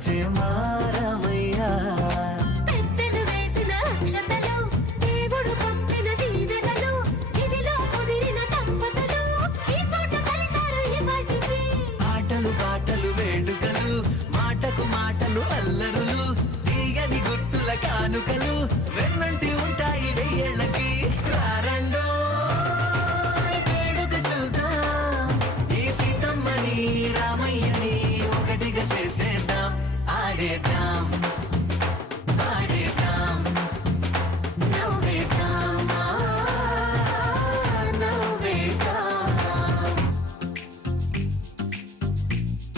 వచ్చే మారమయ్యా. పెద్దలు వేసిన అక్షతలు, దేవుడు పంపిన దీవెనలు, ఇవిలో కుదిరిన దంపతులు ఈ చోట కలిసారు ఈ వాటికి. ఆటలు పాటలు వేడుకలు, మాటకు మాటలు అల్లరులు, తీయని గుర్తుల కానుకలు వెన్నంటి ఉంటాయి వెయ్యేళ్ళకి. రారండో వేడుక చూద్దాం, ఈ సీతమ్మని రామయ్యని ఒకటిగా చేసేద్దాం, ఆడేద్దాం.